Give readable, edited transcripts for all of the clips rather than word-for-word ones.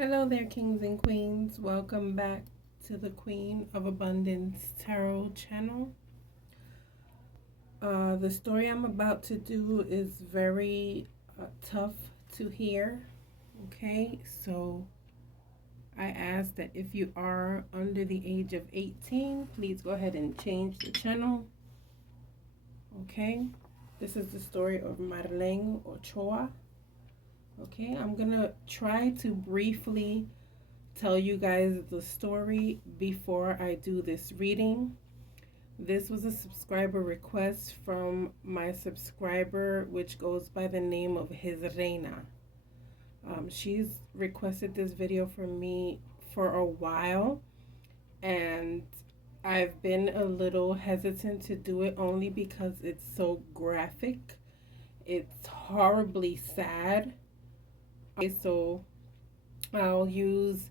Hello there, kings and queens. Welcome back to the Queen of Abundance Tarot channel. The story I'm about to do is very tough to hear. Okay, so I ask that if you are under the age of 18, please go ahead and change the channel. Okay, this is the story of Marlen Ochoa. Okay, I'm gonna try to briefly tell you guys the story before I do this reading. This was a subscriber request from my subscriber, which goes by the name of His Reina. She's requested this video from me for a while, and I've been a little hesitant to do it only because it's so graphic. It's horribly sad. So I'll use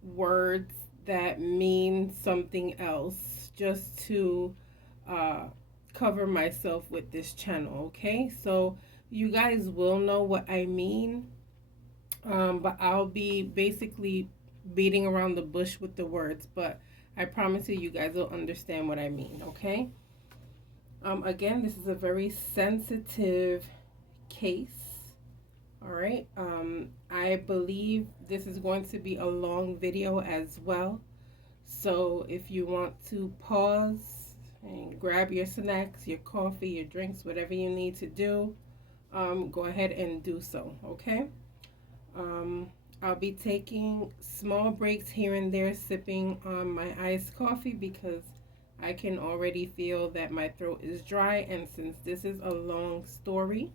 words that mean something else just to cover myself with this channel. Okay, so you guys will know what I mean, but I'll be basically beating around the bush with the words, but I promise you guys will understand what I mean. Okay, again, this is a very sensitive case. All right, I believe this is going to be a long video as well. So if you want to pause and grab your snacks, your coffee, your drinks, whatever you need to do, go ahead and do so, okay? I'll be taking small breaks here and there, sipping on my iced coffee because I can already feel that my throat is dry. And since this is a long story,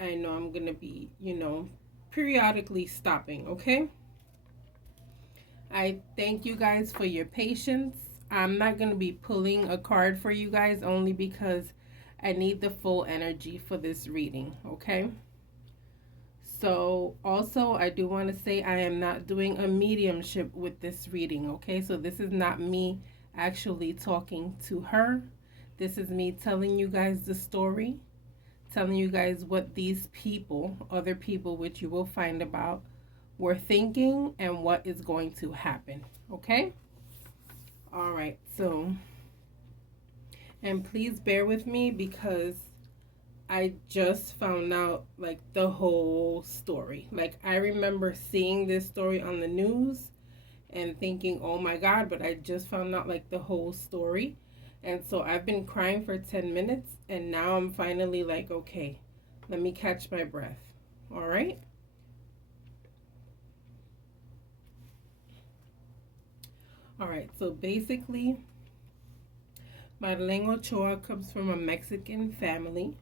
I know I'm going to be, periodically stopping, okay? I thank you guys for your patience. I'm not going to be pulling a card for you guys only because I need the full energy for this reading, okay? So also I do want to say I am not doing a mediumship with this reading, okay? So this is not me actually talking to her. This is me telling you guys the story, telling you guys what these people, other people which you will find about, were thinking and what is going to happen. Okay? All right. So, and please bear with me because I just found out like the whole story. Like I remember seeing this story on the news and thinking, oh my God, but I just found out like the whole story. And so I've been crying for 10 minutes and now I'm finally like, okay, let me catch my breath. All right. All right. So basically, Marlen Ochoa comes from a Mexican family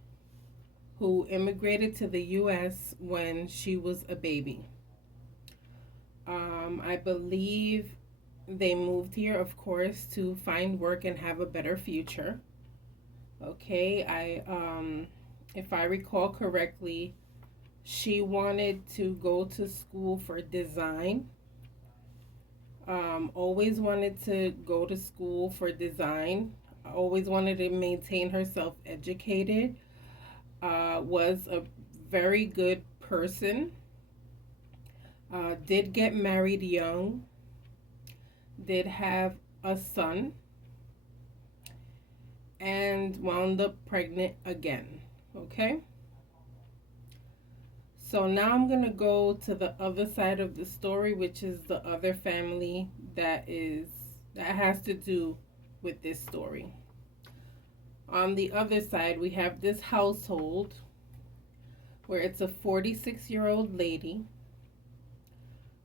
who immigrated to the U.S. when she was a baby. I believe they moved here, of course, to find work and have a better future. Okay, if I recall correctly, she wanted to go to school for design. Always wanted to go to school for design. Always wanted to maintain herself educated. Was a very good person. Did get married young. Did have a son. And wound up pregnant again. Okay? So now I'm going to go to the other side of the story, which is the other family that has to do with this story. On the other side, we have this household where it's a 46-year-old lady,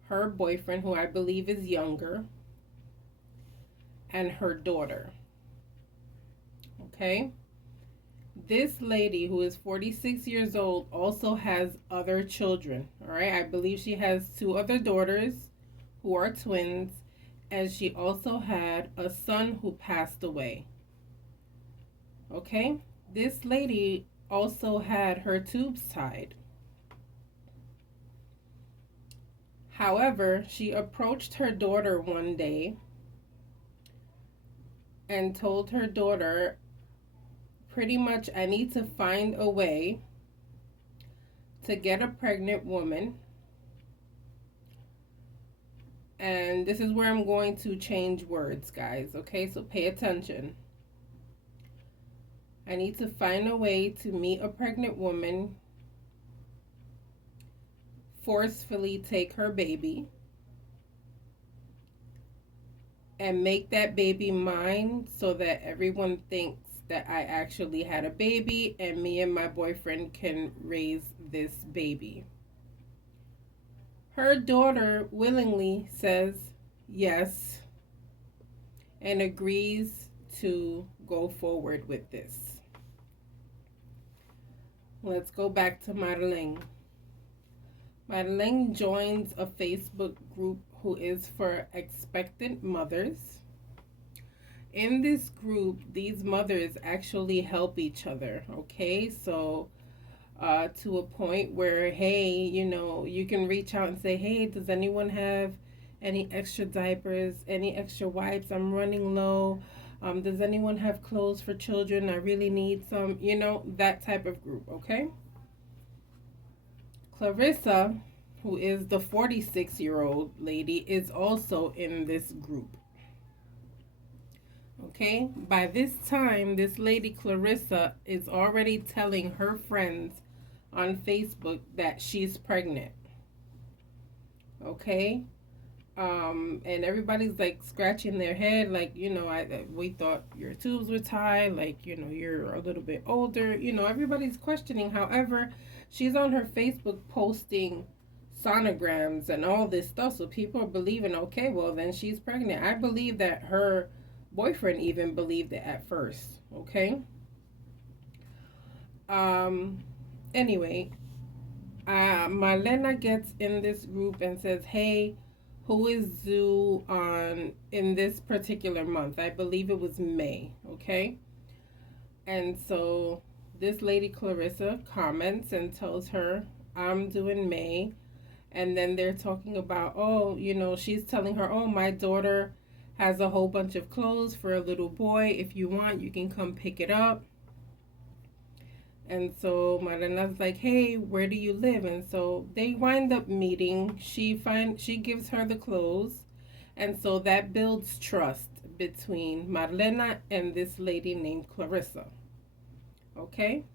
her boyfriend, who I believe is younger, and her daughter. Okay? This lady, who is 46 years old, also has other children. All right? I believe she has 2 other daughters who are twins, and she also had a son who passed away. Okay? This lady also had her tubes tied. However, she approached her daughter one day and told her daughter, pretty much, I need to find a way to get a pregnant woman And this is where I'm going to change words, guys. Okay, so pay attention. I need to find a way to meet a pregnant woman, forcefully take her baby, and make that baby mine so that everyone thinks that I actually had a baby and me and my boyfriend can raise this baby. Her daughter willingly says yes and agrees to go forward with this. Let's go back to Marlen. Marlen joins a Facebook group who is for expectant mothers. In this group, these mothers actually help each other, okay? So, to a point where, hey, you can reach out and say, hey, does anyone have any extra diapers, any extra wipes? I'm running low. Does anyone have clothes for children? I really need some, that type of group, okay? Clarissa, who is the 46-year-old lady, is also in this group. Okay, by this time, this lady Clarissa is already telling her friends on Facebook that she's pregnant. Okay, and everybody's like scratching their head, like, we thought your tubes were tied, like, you're a little bit older, everybody's questioning. However, she's on her Facebook posting sonograms and all this stuff, so people are believing, okay, well, then she's pregnant. I believe that her boyfriend even believed it at first, okay? Anyway, Marlena gets in this group and says, hey, who is due on in this particular month? I believe it was May, okay? And so this lady Clarissa comments and tells her, I'm due in May. And then they're talking about, oh, she's telling her, oh, my daughter has a whole bunch of clothes for a little boy. If you want, you can come pick it up. And so Marlena's like, hey, where do you live? And so they wind up meeting. She gives her the clothes. And so that builds trust between Marlena and this lady named Clarissa. Okay?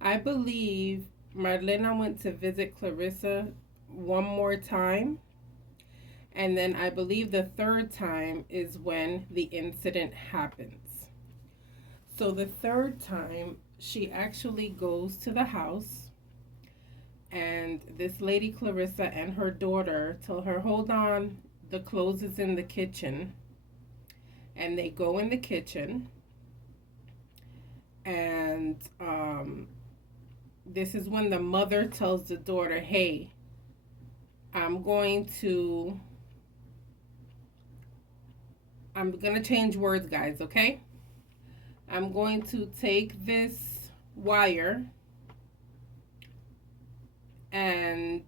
I believe Marlena went to visit Clarissa one more time. And then I believe the third time is when the incident happens. So the third time, she actually goes to the house, and this lady Clarissa and her daughter tell her, hold on, the clothes is in the kitchen. And they go in the kitchen, and this is when the mother tells the daughter, hey, I'm going to change words, guys, okay? I'm going to take this wire and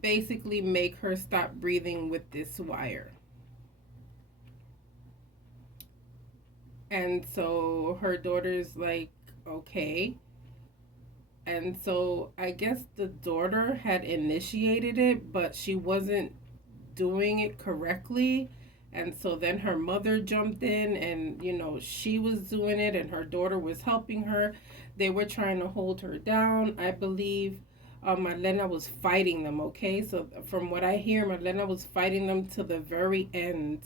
basically make her stop breathing with this wire. And so her daughter's like, okay. And so I guess the daughter had initiated it, but she wasn't doing it correctly. And so then her mother jumped in and, she was doing it and her daughter was helping her. They were trying to hold her down. I believe Marlena was fighting them, okay? So from what I hear, Marlena was fighting them to the very end.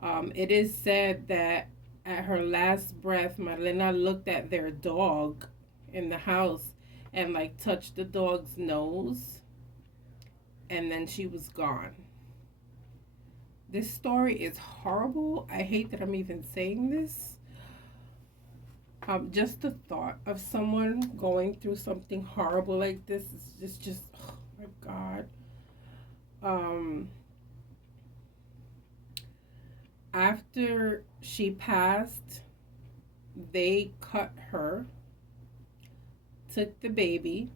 It is said that at her last breath, Marlena looked at their dog in the house and like touched the dog's nose, and then she was gone. This story is horrible. I hate that I'm even saying this. Just the thought of someone going through something horrible like this is just oh my God. After she passed, they cut her, took the baby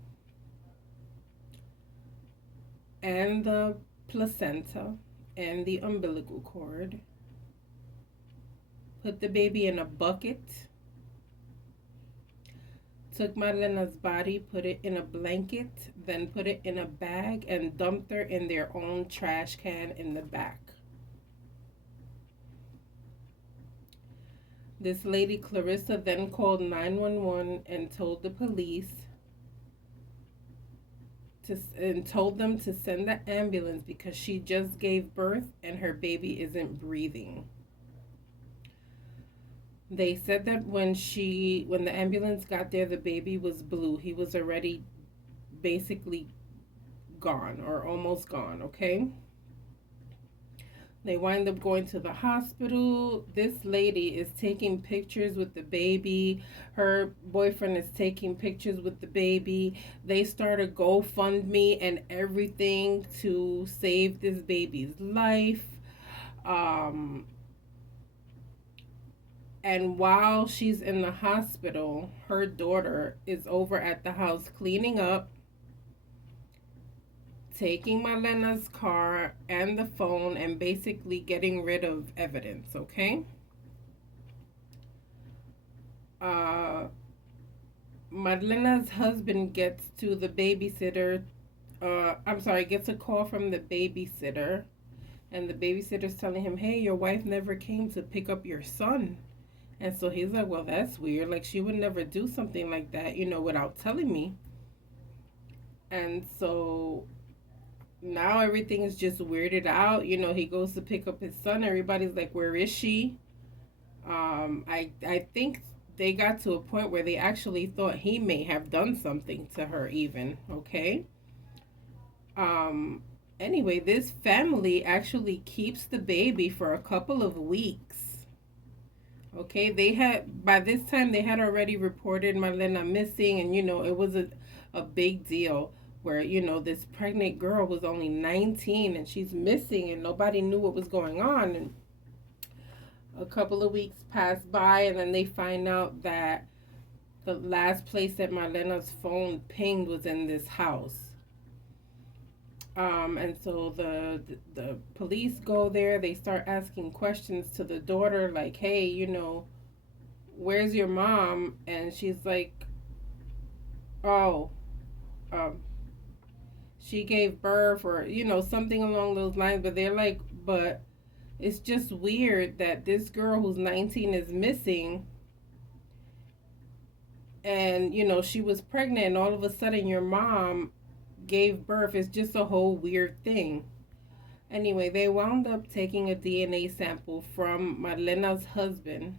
and the placenta and the umbilical cord, put the baby in a bucket, took Marlena's body, put it in a blanket, then put it in a bag, and dumped her in their own trash can in the back. This lady, Clarissa, then called 911 and told the police and told them to send the ambulance because she just gave birth and her baby isn't breathing. They said that when the ambulance got there, the baby was blue. He was already basically gone or almost gone, okay? They wind up going to the hospital. This lady is taking pictures with the baby. Her boyfriend is taking pictures with the baby. They start a GoFundMe and everything to save this baby's life. And while she's in the hospital, her daughter is over at the house cleaning up, taking Marlena's car and the phone, and basically getting rid of evidence, okay? Marlena's husband gets to the babysitter, gets a call from the babysitter, and the babysitter's telling him, hey, your wife never came to pick up your son. And so he's like, well, that's weird. Like, she would never do something like that, without telling me. And so now everything is just weirded out. He goes to pick up his son. Everybody's like, where is she? I think they got to a point where they actually thought he may have done something to her even, okay? Anyway, this family actually keeps the baby for a couple of weeks. Okay, by this time they had already reported Marlena missing, and it was a big deal where this pregnant girl was only 19 and she's missing and nobody knew what was going on. And a couple of weeks passed by, and then they find out that the last place that Marlena's phone pinged was in this house. And so the police go there. They start asking questions to the daughter, like, hey, where's your mom? And she's like, oh, she gave birth, or, something along those lines. But they're like, but it's just weird that this girl who's 19 is missing. And, she was pregnant, and all of a sudden your mom gave birth. Is just a whole weird thing. Anyway, they wound up taking a DNA sample from Marlena's husband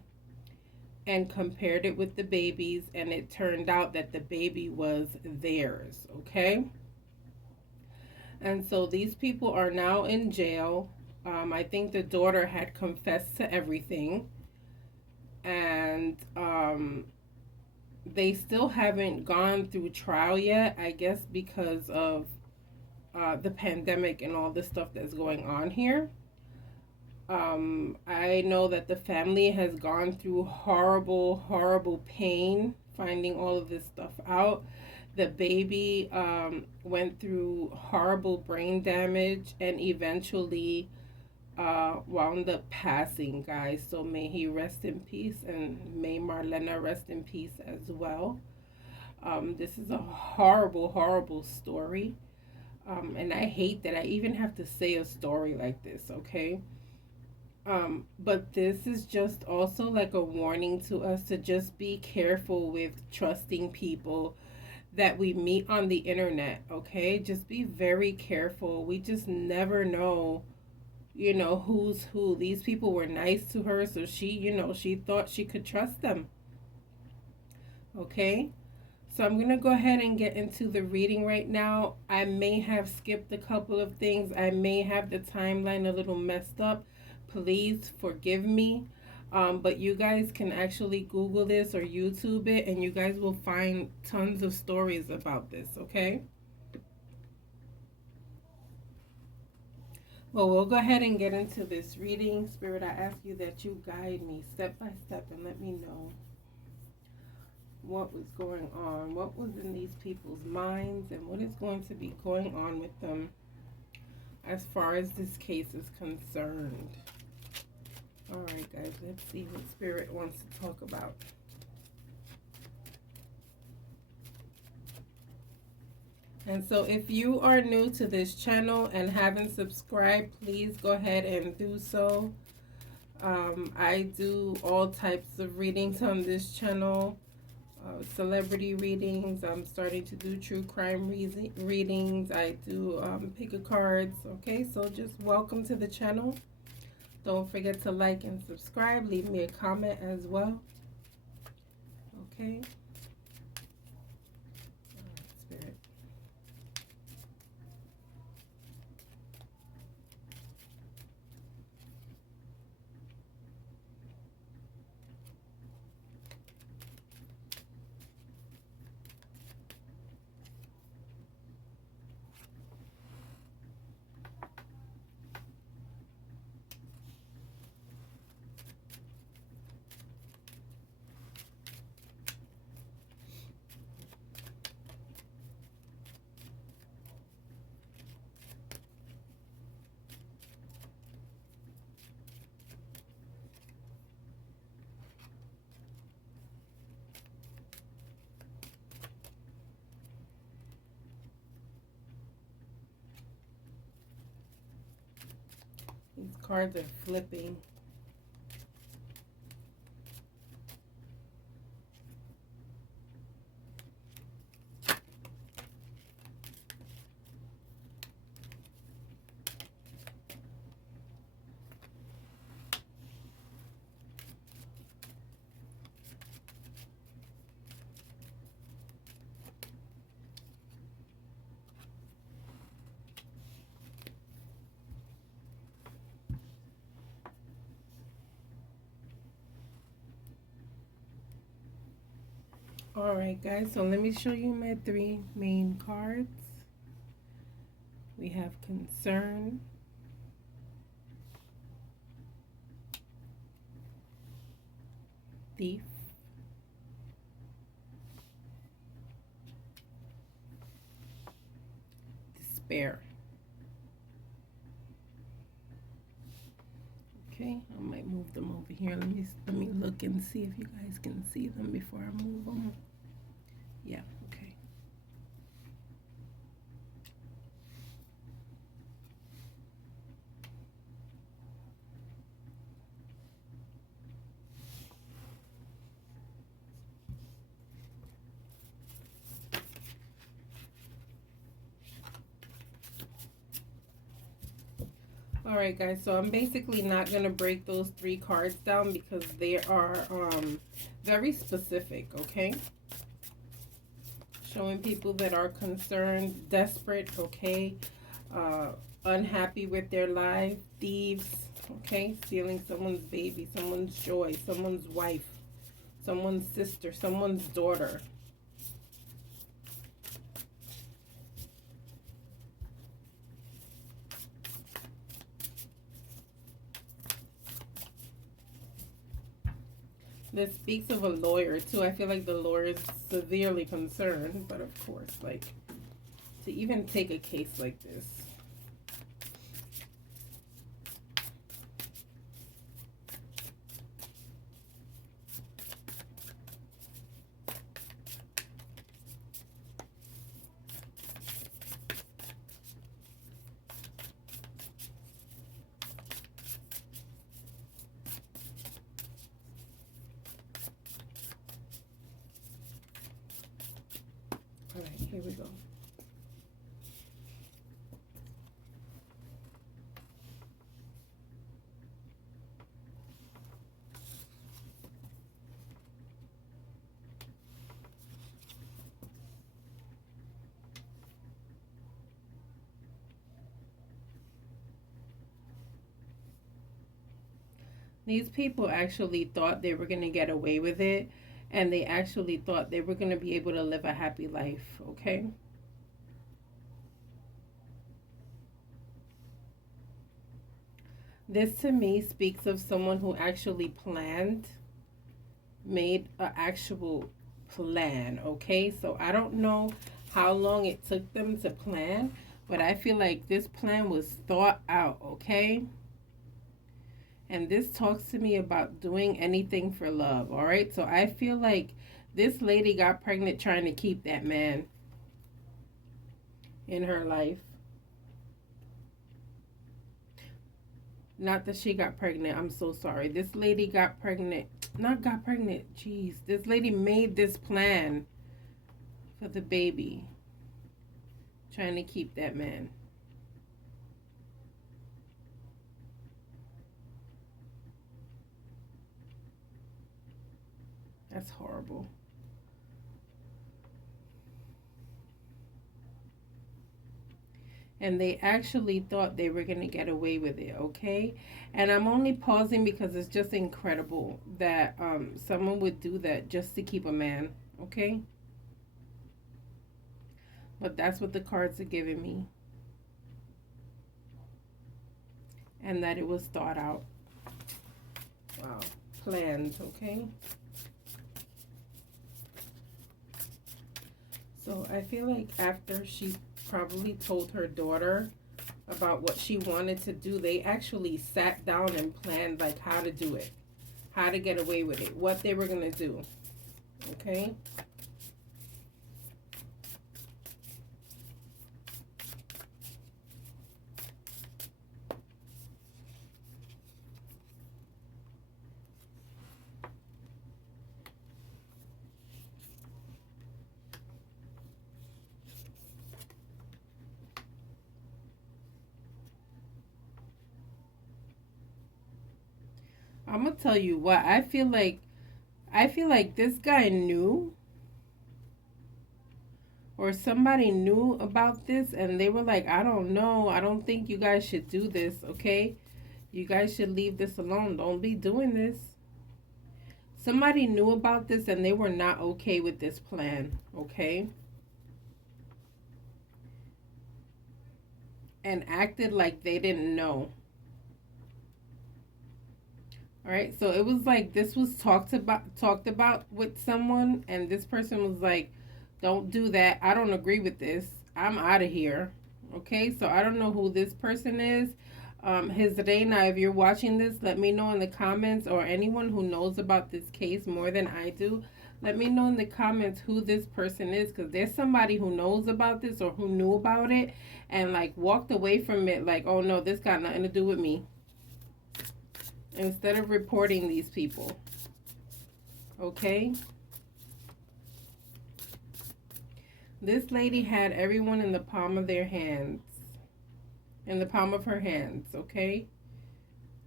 and compared it with the baby's, and it turned out that the baby was theirs, okay? And so these people are now in jail. I think the daughter had confessed to everything, and they still haven't gone through trial yet, I guess because of the pandemic and all the stuff that's going on here. I know that the family has gone through horrible, horrible pain finding all of this stuff out. The baby went through horrible brain damage and eventually wound up passing, guys. So may he rest in peace, and may Marlena rest in peace as well. This is a horrible, horrible story. And I hate that I even have to say a story like this, okay? But this is just also like a warning to us to just be careful with trusting people that we meet on the internet, okay? Just be very careful. We just never know, who's who. These people were nice to her, so she thought she could trust them, okay? So I'm going to go ahead and get into the reading right now. I may have skipped a couple of things. I may have the timeline a little messed up. Please forgive me. But you guys can actually Google this or YouTube it, and you guys will find tons of stories about this, okay? Well, we'll go ahead and get into this reading. Spirit, I ask you that you guide me step by step and let me know what was going on, what was in these people's minds, and what is going to be going on with them as far as this case is concerned. All right, guys, let's see what Spirit wants to talk about. And so if you are new to this channel and haven't subscribed, please go ahead and do so. I do all types of readings on this channel. Celebrity readings. I'm starting to do true crime readings. I do pick a cards. Okay, so just welcome to the channel. Don't forget to like and subscribe. Leave me a comment as well. Okay. All right, Spirit. These cards are flipping. Alright guys, so let me show you my three main cards. We have concern, thief, despair. Okay, I might move them over here. Let me look and see if you guys can see them before I move them. Yeah, okay. Alright guys, so I'm basically not going to break those three cards down because they are very specific, okay? Showing people that are concerned, desperate, okay? Unhappy with their life, thieves, okay? Stealing someone's baby, someone's joy, someone's wife, someone's sister, someone's daughter. This speaks of a lawyer, too. I feel like the lawyer is severely concerned, but of course, like, to even take a case like this. All right, here we go. These people actually thought they were going to get away with it, and they actually thought they were going to be able to live a happy life, okay? This to me speaks of someone who actually planned, made an actual plan, okay? So I don't know how long it took them to plan, but I feel like this plan was thought out, okay? And this talks to me about doing anything for love, all right? So I feel like this lady got pregnant trying to keep that man. in her life. Not that she got pregnant. I'm so sorry. This lady got pregnant. Not got pregnant. Jeez. This lady made this plan for the baby. Trying to keep that man. That's horrible. And they actually thought they were going to get away with it, okay? And I'm only pausing because it's just incredible that someone would do that just to keep a man, okay? But that's what the cards are giving me. And that it was thought out. Wow. Planned, okay? So I feel like after she probably told her daughter about what she wanted to do, they actually sat down and planned like how to do it, how to get away with it, what they were going to do, okay? I'm gonna tell you what, I feel like this guy knew, or somebody knew about this and they were like, I don't know, I don't think you guys should do this, okay? You guys should leave this alone. Don't be doing this. Somebody knew about this and they were not okay with this plan, okay? And acted like they didn't know. All right, so it was like this was talked about with someone, and this person was like, "Don't do that. I don't agree with this. I'm out of here." Okay, so I don't know who this person is. His Reina, if you're watching this, let me know in the comments, or anyone who knows about this case more than I do. Let me know in the comments who this person is, because there's somebody who knows about this or who knew about it and like walked away from it like, oh no, this got nothing to do with me, instead of reporting these people. Okay? This lady had everyone in the palm of their hands. In the palm of her hands, okay?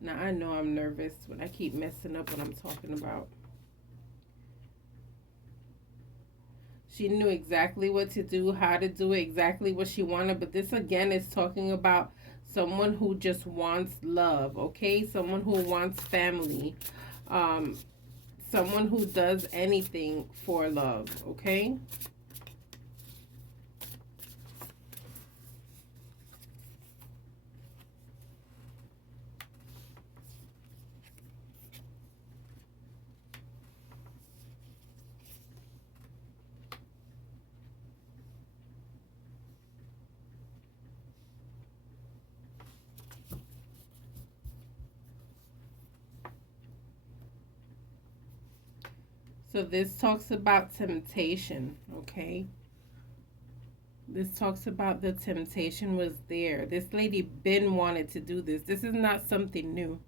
Now, I know I'm nervous when I keep messing up what I'm talking about. She knew exactly what to do, how to do it, exactly what she wanted. But this, again, is talking about someone who just wants love, okay? Someone who wants family. Someone who does anything for love, okay? So this talks about temptation, okay? This talks about the temptation was there. This lady been wanted to do this. This is not something new.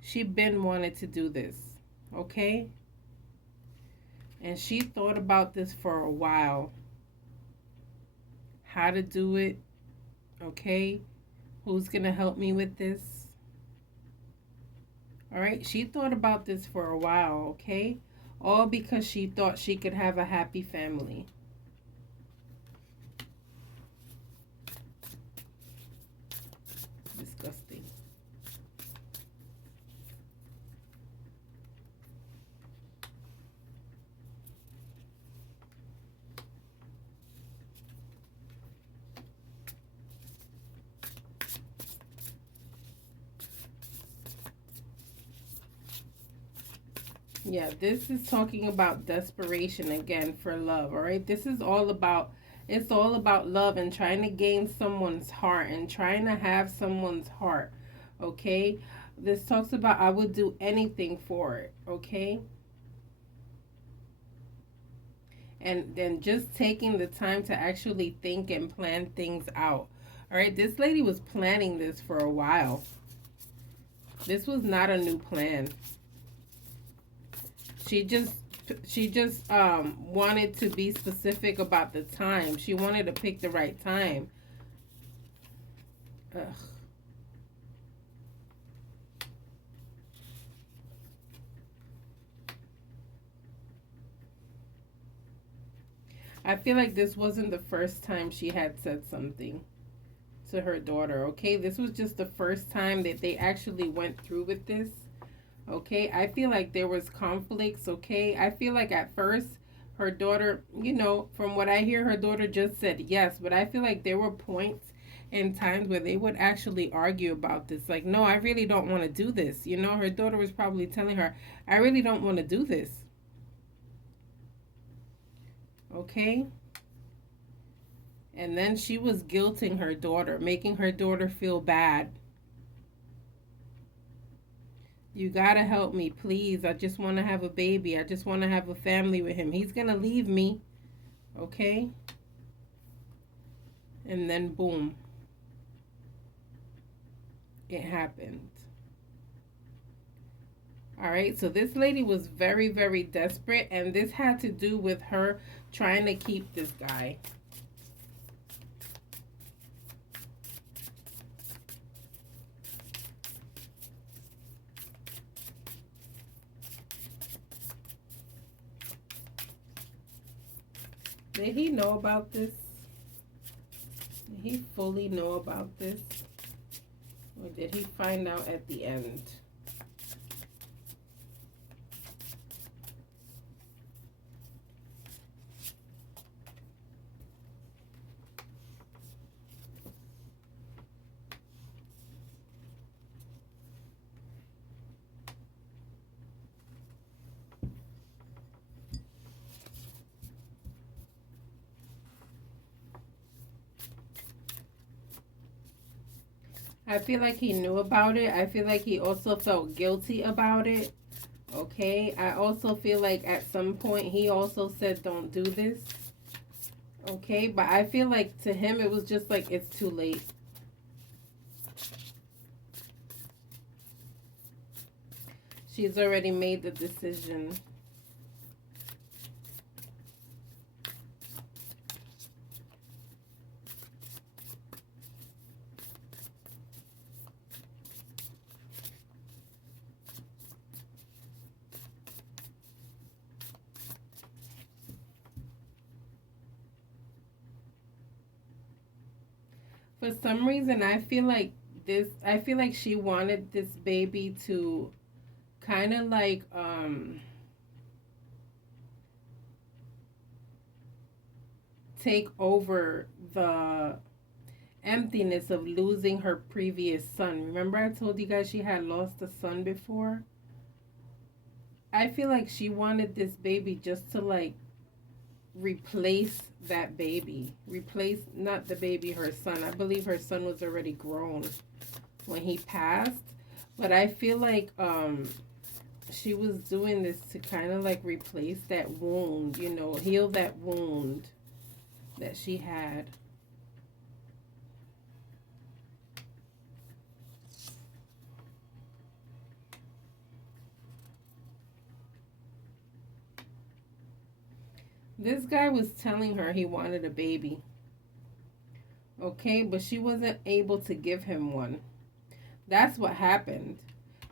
She been wanted to do this, okay? And she thought about this for a while. How to do it, okay? Who's going to help me with this? All right, she thought about this for a while, okay? All because she thought she could have a happy family. Disgusting. Yeah, this is talking about desperation again for love, all right? This is all about, it's all about love and trying to gain someone's heart and trying to have someone's heart, okay? This talks about I would do anything for it, okay? and then just taking the time to actually think and plan things out. All right, this lady was planning this for a while. This was not a new plan. She just wanted to be specific about the time. She wanted to pick the right time. Ugh. I feel like this wasn't the first time she had said something to her daughter, okay? This was just the first time that they actually went through with this, okay? I feel like there was conflicts, okay? I feel like at first her daughter, you know, from what I hear, her daughter just said yes, but I feel like there were points and times where they would actually argue about this. Like, no, I really don't want to do this. You know, her daughter was probably telling her, I really don't want to do this, okay? And then she was guilting her daughter, making her daughter feel bad. You gotta help me, please. I just want to have a baby. I just want to have a family with him. He's gonna leave me, okay? And then boom, it happened. All right, so this lady was very, very desperate, and this had to do with her trying to keep this guy. Did he know about this? Did he fully know about this? Or did he find out at the end? I feel like he knew about it. I feel like he also felt guilty about it. Okay. I also feel like at some point he also said, don't do this. Okay. But I feel like to him it was just like, it's too late. She's already made the decision. For some reason, I feel like she wanted this baby to kind of like, take over the emptiness of losing her previous son. Remember I told you guys she had lost a son before? I feel like she wanted this baby just to like replace that baby. Replace, not the baby, her son. I believe her son was already grown when he passed. But I feel like she was doing this to kind of like replace that wound, you know, heal that wound that she had. This guy was telling her he wanted a baby. Okay, but she wasn't able to give him one. That's what happened.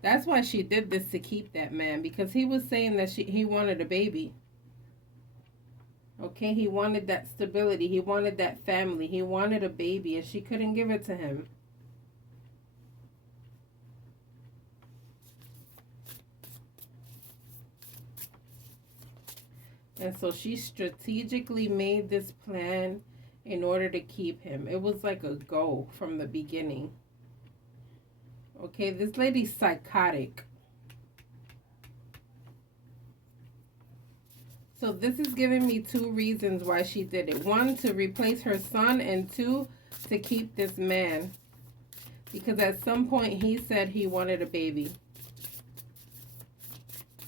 That's why she did this, to keep that man, because he was saying that he wanted a baby. Okay, he wanted that stability. He wanted that family. He wanted a baby, and she couldn't give it to him. And so she strategically made this plan in order to keep him. It was like a go from the beginning. Okay, this lady's psychotic. So this is giving me two reasons why she did it. One, to replace her son, and two, to keep this man. Because at some point he said he wanted a baby.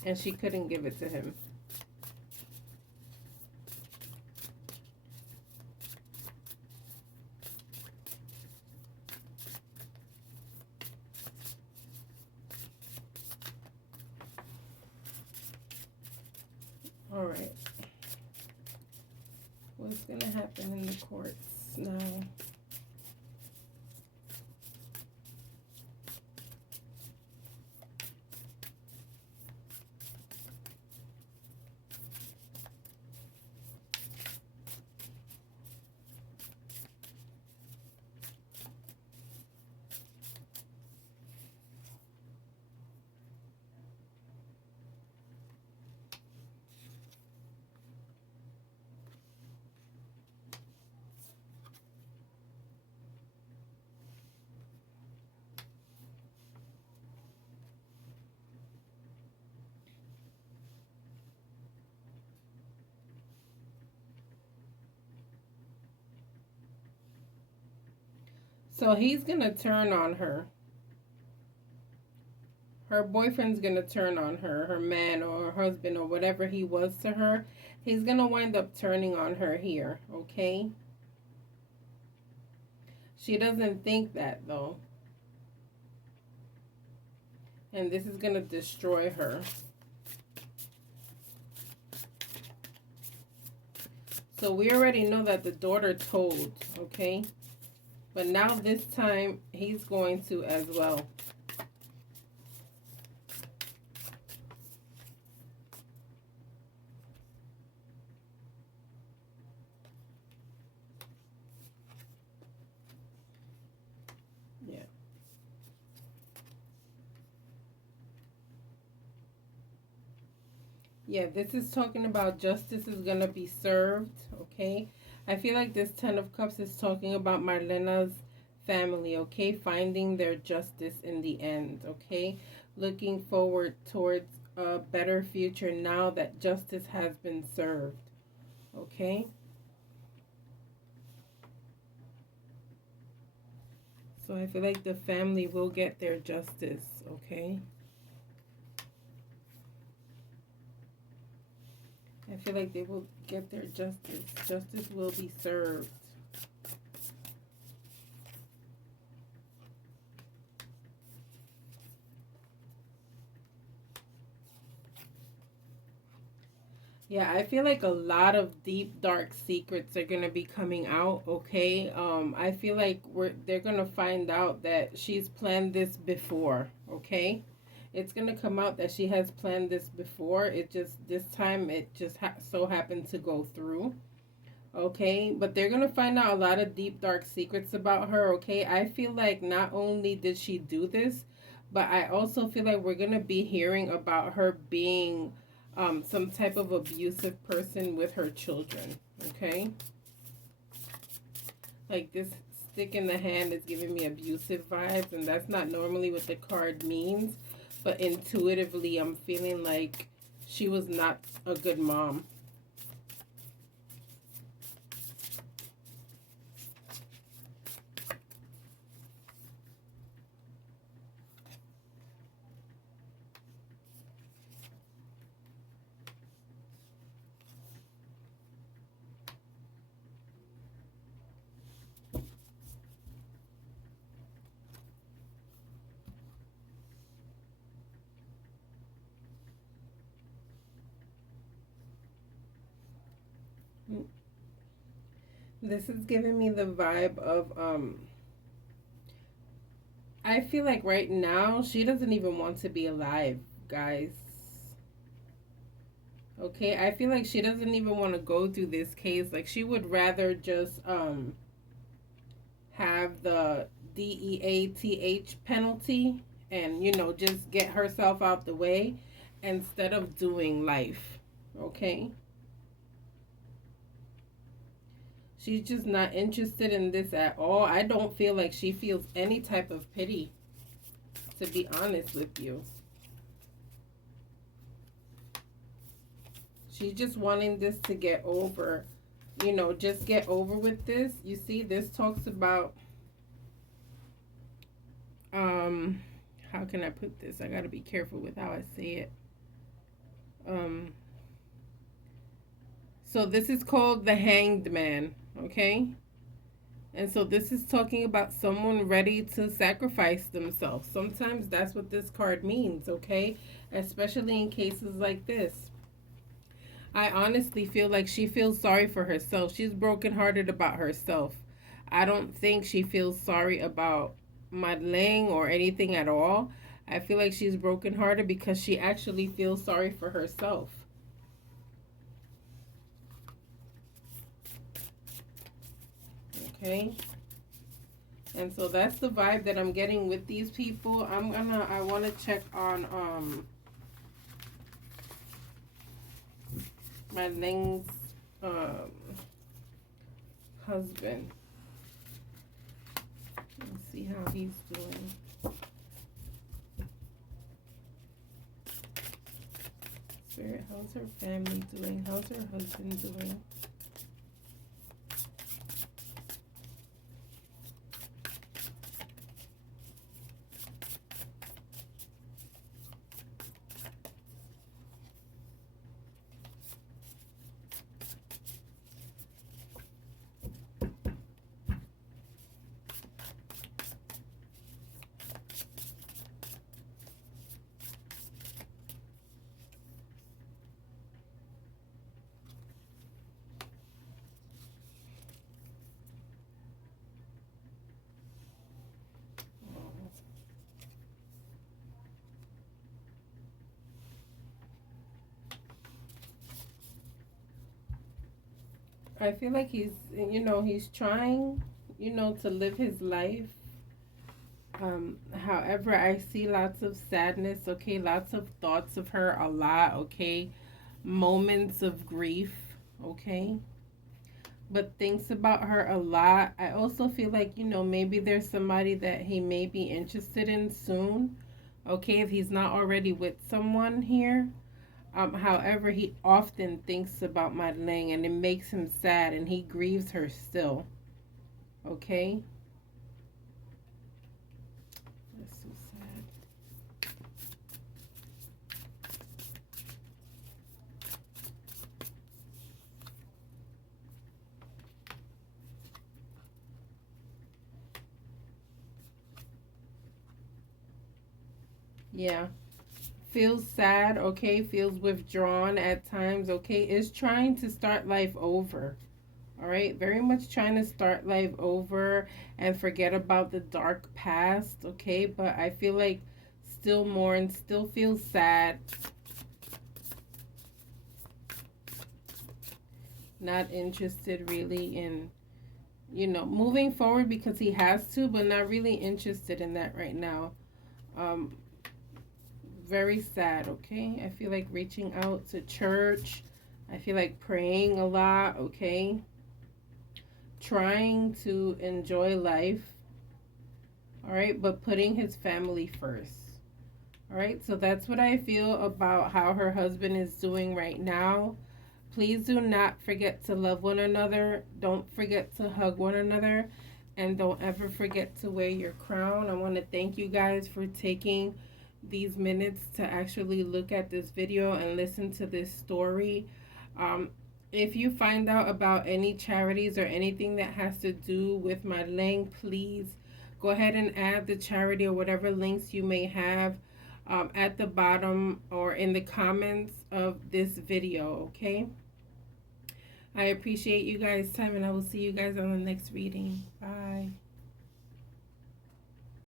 And she couldn't give it to him. what's going to happen in the courts now? So he's going to turn on her. Her boyfriend's going to turn on her, her man or her husband or whatever he was to her. He's going to wind up turning on her here, okay? She doesn't think that though. And this is going to destroy her. So we already know that the daughter told, okay? But now this time he's going to as well. Yeah. Yeah, this is talking about justice is going to be served, okay? I feel like this 10 of Cups is talking about Marlena's family, okay? Finding their justice in the end, okay? Looking forward towards a better future now that justice has been served, okay? So I feel like the family will get their justice, okay? I feel like they will get their justice. Justice will be served. Yeah, I feel like a lot of deep, dark secrets are gonna be coming out. Okay, I feel like they're gonna find out that she's planned this before. Okay, it's gonna come out that she has planned this before. It just this time it just so happened to go through. Okay, but they're gonna find out a lot of deep, dark secrets about her. Okay, I feel like not only did she do this, but I also feel like we're gonna be hearing about her being some type of abusive person with her children. Okay, like this stick in the hand is giving me abusive vibes, and that's not normally what the card means, but intuitively I'm feeling like she was not a good mom. This is giving me the vibe of I feel like right now she doesn't even want to be alive, guys. Okay, I feel like she doesn't even want to go through this case. Like she would rather just have the DEATH penalty and just get herself out the way instead of doing life. Okay? She's just not interested in this at all. I don't feel like she feels any type of pity, to be honest with you. She's just wanting this to get over. Just get over with this. You see, this talks about, how can I put this? I gotta be careful with how I say it. Um, so this is called the Hanged Man, okay? And so this is talking about someone ready to sacrifice themselves. Sometimes that's what this card means, okay? Especially in cases like this. I honestly feel like she feels sorry for herself. She's brokenhearted about herself. I don't think she feels sorry about Marlen or anything at all. I feel like she's brokenhearted because she actually feels sorry for herself. Okay? And so that's the vibe that I'm getting with these people. I want to check on Marlen's um husband. Let's see how he's doing. Spirit, how's her family doing? How's her husband doing? I feel like he's trying, to live his life. However, I see lots of sadness, okay, lots of thoughts of her a lot, okay, moments of grief, okay, but thinks about her a lot. I also feel like, maybe there's somebody that he may be interested in soon, okay, if he's not already with someone here. However, he often thinks about Marlen and it makes him sad and he grieves her still. Okay? That's so sad. Yeah. Feels sad, okay? Feels withdrawn at times, okay? Is trying to start life over. All right? Very much trying to start life over and forget about the dark past, okay? But I feel like still mourns, still feels sad. Not interested really in, moving forward because he has to, but not really interested in that right now. Um, Very sad, okay? I feel like reaching out to church. I feel like praying a lot, okay? Trying to enjoy life, all right? But putting his family first. All right, so that's what I feel about how her husband is doing right now. Please do not forget to love one another. Don't forget to hug one another. And don't ever forget to wear your crown. I want to thank you guys for taking these minutes to actually look at this video and listen to this story. Um, if you find out about any charities or anything that has to do with Marlen, please go ahead and add the charity or whatever links you may have at the bottom or in the comments of this video, okay? I appreciate you guys' time and I will see you guys on the next reading. Bye.